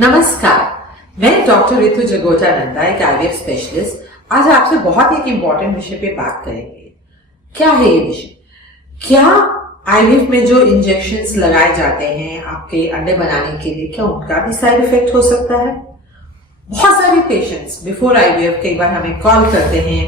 नमस्कार, मैं डॉक्टर रितु जगोटा नंदा, एक आईवीएफ स्पेशलिस्ट। आज आपसे बहुत एक इम्पोर्टेंट विषय पे बात करेंगे। क्या है ये विषय? क्या आईवीएफ में जो इंजेक्शंस लगाए जाते हैं आपके अंडे बनाने के लिए, क्या उनका भी साइड इफेक्ट हो सकता है? बहुत सारे पेशेंट्स बिफोर आईवीएफ कई बार हमें कॉल करते हैं,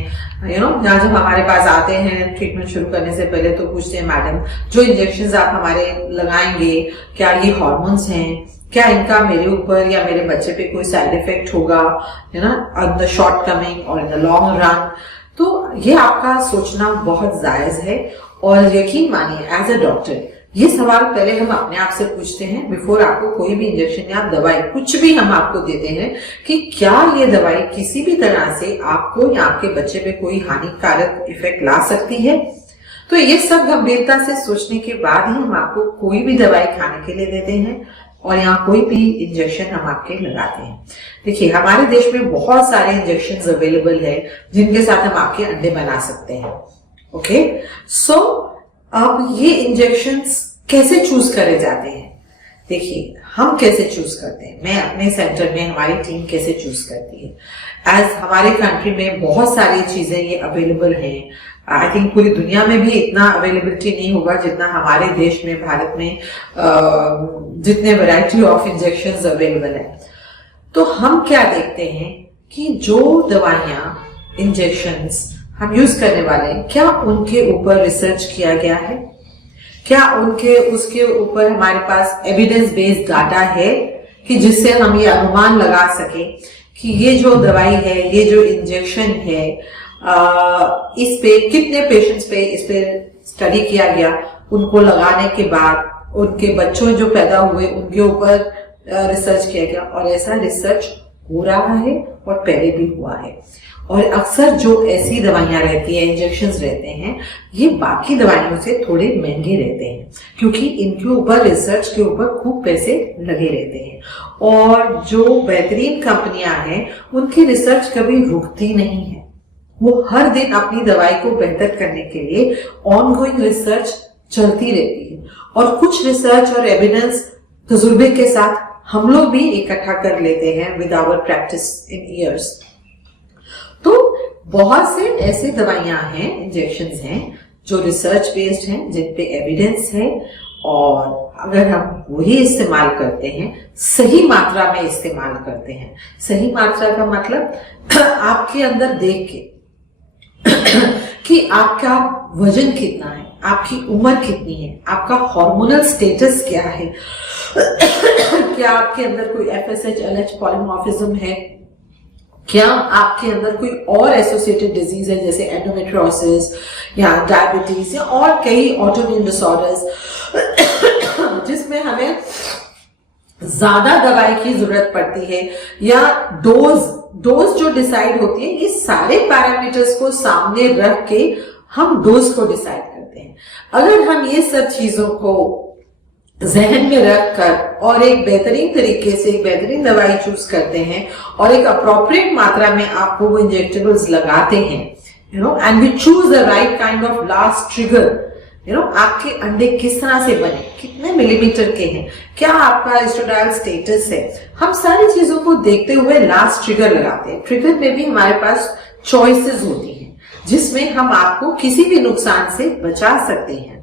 यहाँ जब हमारे पास आते हैं ट्रीटमेंट शुरू करने से पहले तो पूछते हैं, मैडम जो इंजेक्शंस आप हमारे लगाएंगे क्या ये हार्मोन्स हैं, क्या इनका मेरे ऊपर या मेरे बच्चे पे कोई साइड इफेक्ट होगा, ऑन द शॉर्ट कमिंग और इन द लॉन्ग रन। तो ये आपका सोचना बहुत जायज है और यकीन मानिए एज अ डॉक्टर ये सवाल पहले हम अपने आप से पूछते हैं बिफोर आपको कोई भी इंजेक्शन या दवाई कुछ भी हम आपको देते हैं कि क्या ये दवाई किसी भी तरह से आपको या आपके बच्चे पे कोई हानिकारक इफेक्ट ला सकती है। तो ये सब गंभीरता से सोचने के बाद ही हम आपको कोई भी दवाई खाने के लिए देते हैं और यहाँ कोई भी इंजेक्शन हम आपके लगाते हैं। देखिए, हमारे देश में बहुत सारे इंजेक्शन अवेलेबल है जिनके साथ हम आपके अंडे बना सकते हैं। ओके, सो अब ये इंजेक्शंस कैसे चूज करे जाते हैं? देखिए, हम कैसे चूज करते हैं, मैं अपने सेंटर में हमारी टीम कैसे चूज करती है। एज हमारे कंट्री में बहुत सारी चीजें ये अवेलेबल हैं। आई थिंक पूरी दुनिया में भी इतना अवेलेबिलिटी नहीं होगा जितना हमारे देश में, भारत में जितने वैरायटी ऑफ इंजेक्शंस अवेलेबल है। तो हम क्या देखते हैं कि जो दवाइयां, इंजेक्शंस हम यूज करने वाले हैं, क्या उनके ऊपर रिसर्च किया गया है? क्या उसके ऊपर हमारे पास एविडेंस बेस्ड डाटा है कि जिससे हम ये अनुमान लगा सके कि ये जो दवाई है, ये जो इंजेक्शन है, इस पे कितने पेशेंट्स पे इस पे स्टडी किया गया, उनको लगाने के बाद उनके बच्चों जो पैदा हुए उनके ऊपर रिसर्च किया गया। और ऐसा रिसर्च हो रहा है और पहले भी हुआ है। और अक्सर जो ऐसी दवाइयां रहती है, इंजेक्शंस रहते हैं, ये बाकी दवाइयों से थोड़े महंगे रहते हैं क्योंकि इनके ऊपर रिसर्च के ऊपर खूब पैसे लगे रहते हैं। और जो बेहतरीन कंपनियां हैं उनकी रिसर्च कभी रुकती नहीं है, वो हर दिन अपनी दवाई को बेहतर करने के लिए ऑनगोइंग रिसर्च चलती रहती है। और कुछ रिसर्च और एविडेंस तजुर्बे के साथ हम लोग भी इकट्ठा कर लेते हैं with our practice in years. तो बहुत से ऐसे दवाइयां हैं, इंजेक्शंस हैं जो रिसर्च बेस्ड हैं, जिन पे एविडेंस है और अगर हम वही इस्तेमाल करते हैं, सही मात्रा में इस्तेमाल करते हैं। सही मात्रा का मतलब आपके अंदर देख के कि आपका वजन कितना है, आपकी उम्र कितनी है, आपका हार्मोनल स्टेटस क्या है, क्या आपके अंदर कोई FSH LH पॉलीमॉर्फिज्म है, क्या आपके अंदर कोई और एसोसिएटेड डिजीज है जैसे एंडोमेट्रियोसिस या डायबिटीज या और कई ऑटोइम्यून डिसऑर्डर्स जिसमें हमें ज्यादा दवाई की जरूरत पड़ती है, या डोज जो डिसाइड होती है। ये सारे पैरामीटर्स को सामने रख के हम डोज को डिसाइड करते हैं। अगर हम ये सब चीजों को जहन में रखकर और एक बेहतरीन तरीके से एक बेहतरीन दवाई चूज करते हैं और एक अप्रोप्रिएट मात्रा में आपको वो इंजेक्टेबल्स लगाते हैं, and we choose the right kind of last trigger, आपके अंडे किस तरह से बने, कितने मिलीमीटर के हैं, क्या आपका एस्ट्रोडायल स्टेटस है, हम सारी चीजों को देखते हुए लास्ट ट्रिगर लगाते हैं। ट्रिगर में भी हमारे पास चॉइसेस होती हैं जिसमें हम आपको किसी भी नुकसान से बचा सकते हैं।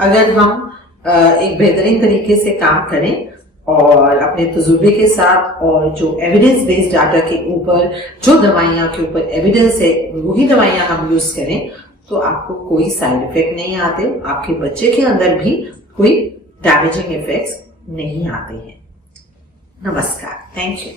अगर हम एक बेहतरीन तरीके से काम करें और अपने तजुर्बे के साथ और जो एविडेंस बेस्ड डाटा के ऊपर, जो दवाइयां के ऊपर एविडेंस है वही दवाइयां हम यूज करें, तो आपको कोई साइड इफेक्ट नहीं आते, आपके बच्चे के अंदर भी कोई डैमेजिंग इफेक्ट्स नहीं आते हैं। नमस्कार, थैंक यू।